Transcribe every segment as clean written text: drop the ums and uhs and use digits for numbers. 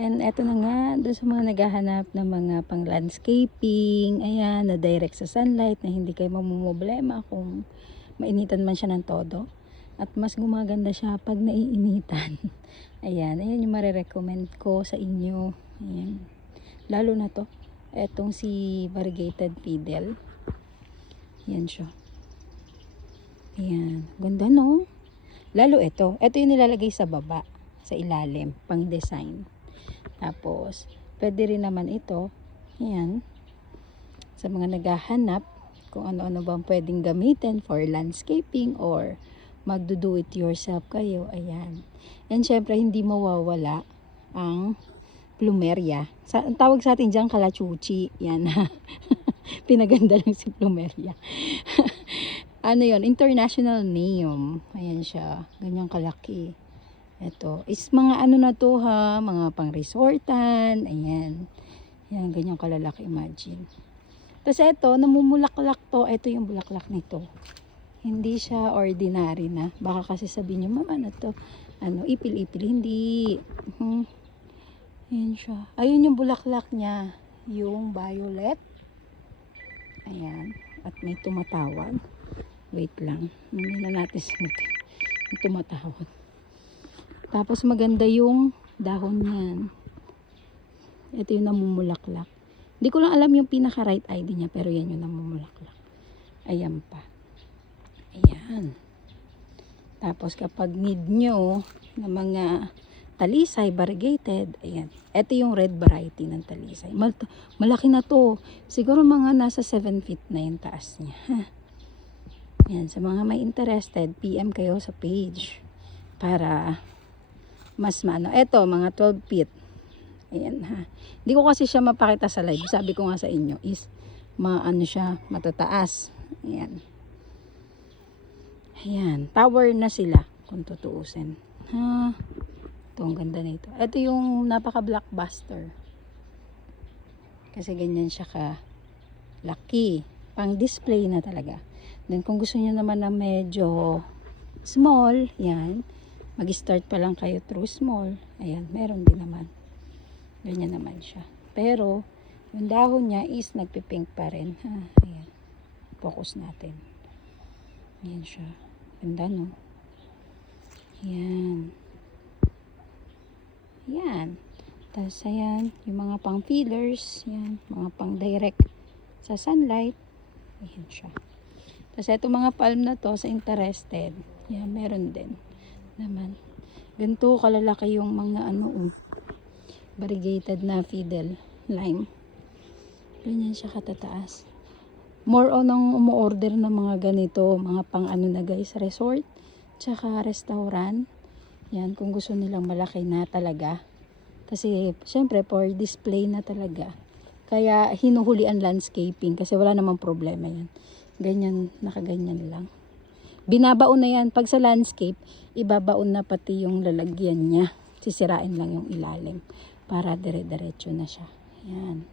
And eto na nga, doon sa mga naghahanap ng mga pang landscaping, ayan, na direct sa sunlight, na hindi kayo mamumblema kung mainitan man siya ng todo. At mas gumaganda siya pag naiinitan. Ayan, ayan yung marirecommend ko sa inyo. Ayan. Lalo na to, etong si variegated fiddle. Ayan siya. Ayan, ganda no? Lalo ito yung nilalagay sa baba, sa ilalim, pang design. Tapos, pwede rin naman ito, ayan, sa mga naghahanap kung ano-ano bang pwedeng gamitin for landscaping or magdo-do it yourself kayo, ayan. And syempre, hindi mawawala ang plumeria. Ang tawag sa atin dyan, kalachuchi. Yan. Pinaganda lang si plumeria. Ano yon, international name. Ayan siya. Ganyang kalaki. Ito is mga ano na to ha, mga pang resortan, ayan. Yan, ganyan kalalaki, imagine. Tapos ito, namumulaklak to, ito yung bulaklak nito. Hindi siya ordinary na. Baka kasi sabihin nyo, mama na to, ano, ipil-ipil, hindi. Ayan siya. Ayun yung bulaklak niya, yung violet. Ayan, at may tumatawag. Wait lang, mamaya na natin sinutin. Yung tumatawag. Tapos maganda yung dahon niyan. Ito yung namumulaklak. Hindi ko lang alam yung pinaka right ID niya, pero yan yung namumulaklak. Ayan pa. Ayan. Tapos kapag need nyo na mga talisay, variegated, ayan. Ito yung red variety ng talisay. Malaki na to. Siguro mga nasa 7 feet na yung taas niya. Ayan, sa mga may interested, PM kayo sa page para mas maano. Ito, mga 12 feet. Ayan ha. Hindi ko kasi siya mapakita sa live. Sabi ko nga sa inyo is maano siya, matataas. Ayan. Ayan. Tower na sila kung tutuusin. Ha. Ito, ang ganda nito. Ito yung napaka blockbuster. Kasi ganyan siya ka laki. Pang display na talaga. Then kung gusto niyo naman na medyo small, yan. Mag-start pa lang kayo through small. Ayan, meron din naman. Ganyan naman siya. Pero, yung dahon niya is nagpipink pa rin. Ha? Ayan. Focus natin. Ayan siya. Ganda, no? Ayan. Ayan. Tapos, ayan. Yung mga pang feelers. Ayan. Mga pang direct sa sunlight. Ayan siya. Tapos, itong mga palm na to sa interested. Ayan, meron din. Naman. Ganito kalalaki yung mga ano, variegated na fiddle lime. Ganyan siya katataas. More on ang umu-order ng mga ganito, mga pang ano na guys, resort, tsaka restaurant. Yan, kung gusto nilang malaki na talaga. Kasi, syempre, for display na talaga. Kaya, hinuhuli ang landscaping kasi wala namang problema yan. Ganyan, nakaganyan lang. Binabaon na yan. Pag sa landscape, ibabaon na pati yung lalagyan niya. Sisirain lang yung ilalim para dire-diretso na siya. Ayan.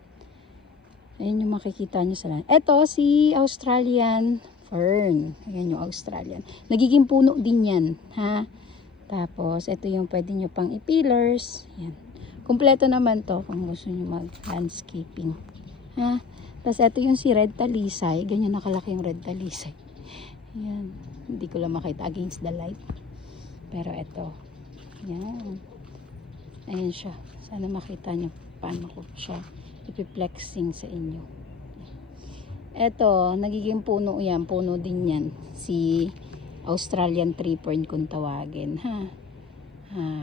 Ayan yung makikita nyo sa landscape. Ito, si Australian fern. Ayan yung Australian. Nagiging puno din yan. Ha? Tapos, ito yung pwede nyo pang i-pillars. Ayan. Kumpleto naman to kung gusto nyo mag-landscaping. Ha? Tapos, ito yung si red talisay. Ganyan nakalaki yung red talisay. Ayan. Hindi ko lang makita against the light. Pero ito. Ayan. Ayan siya. Sana makita nyo paano ko siya ipi-flexing sa inyo. Ito, nagiging puno yan. Puno din yan. Si Australian 3 point kung tawagin. Ha?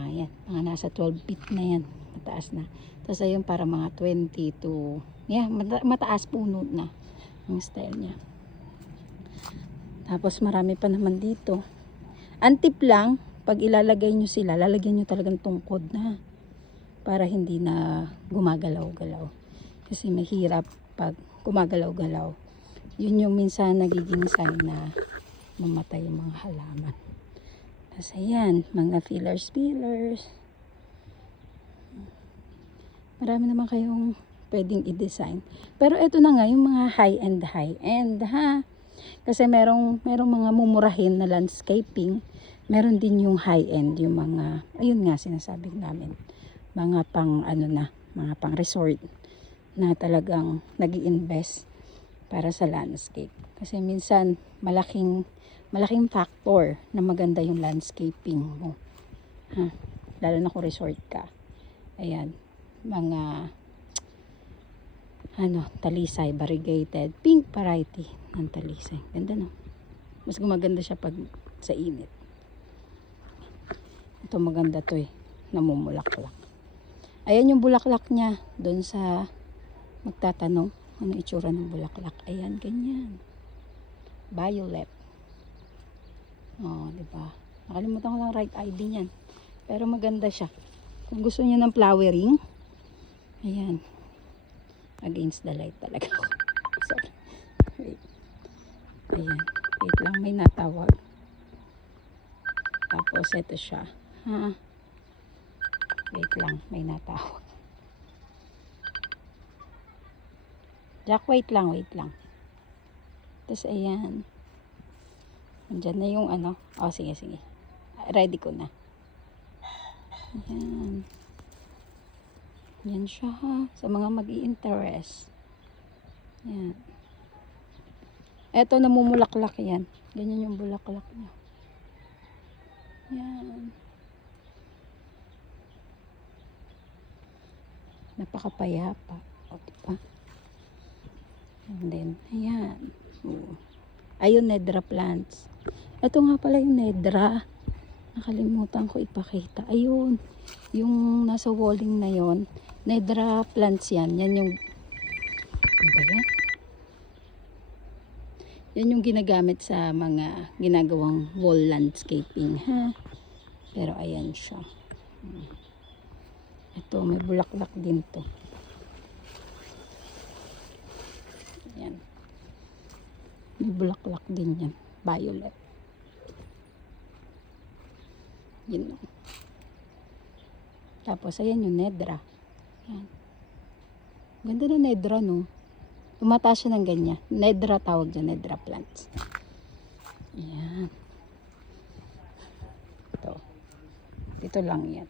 Ayan. Mga nasa 12 feet na yan. Mataas na. Tapos ayun para mga 20 to yeah, mataas puno na ang style niya. Tapos marami pa naman dito. Ang tip lang, pag ilalagay nyo sila, lalagyan nyo talagang tungkod na. Para hindi na gumagalaw-galaw. Kasi mahirap pag gumagalaw-galaw. Yun yung minsan nagiging sign na mamatay yung mga halaman. Tapos ayan, mga fillers. Marami naman kayong pwedeng i-design. Pero ito na nga, yung mga high-end ha. Kasi merong mga mumurahin na landscaping. Meron din yung high-end, yung mga, ayun nga sinasabi namin. mga pang ano na, mga pang resort na talagang nag-i-invest para sa landscape. Kasi minsan malaking factor na maganda yung landscaping mo. Ha? Lalo na kung resort ka. Ayan, mga talisay, variegated, pink variety ng talisay. Ganda no? Mas gumaganda siya pag sa init. Ito maganda to namumulaklak. Ayan yung bulaklak niya. Doon sa magtatanong, ano itsura ng bulaklak? Ayan, ganyan. Violet. Oh, diba? Nakalimutan ko lang right ID niyan. Pero maganda siya. Kung gusto niyo ng flowering, ayan. Against the light talaga ako. Sorry. Wait. Ayan. Wait lang, may natawag. Tapos, ito siya. Ha? Wait lang, may natawag. Jack, wait lang. Tapos, ayan. Andyan na yung ano. Oh, sige. Ready ko na. Ayan. Yan siya ha. Sa mga mag-i-interest. Ayan. Eto, namumulaklak yan. Ganyan yung bulaklak niya. Ayan. Napakapayapa. O, diba? And then, ayan. Ayun, Nedra plants. Ito nga pala yung Nedra. Nakalimutan ko ipakita. Ayun. Yung nasa walling na yon, Nedra plants yan. Yan yung, ano ba yan? Yan yung ginagamit sa mga ginagawang wall landscaping, ha? Pero ayan siya. Ito, may bulaklak din to. Ayan. May bulaklak din yan. Violet. Yun. Tapos, ayan yung Nedra. Ayan. Ganda na Nedra, no? Tumataas siya ng ganyan. Nedra tawag dyan. Nedra plants. Ayan. Ito. Dito lang yan.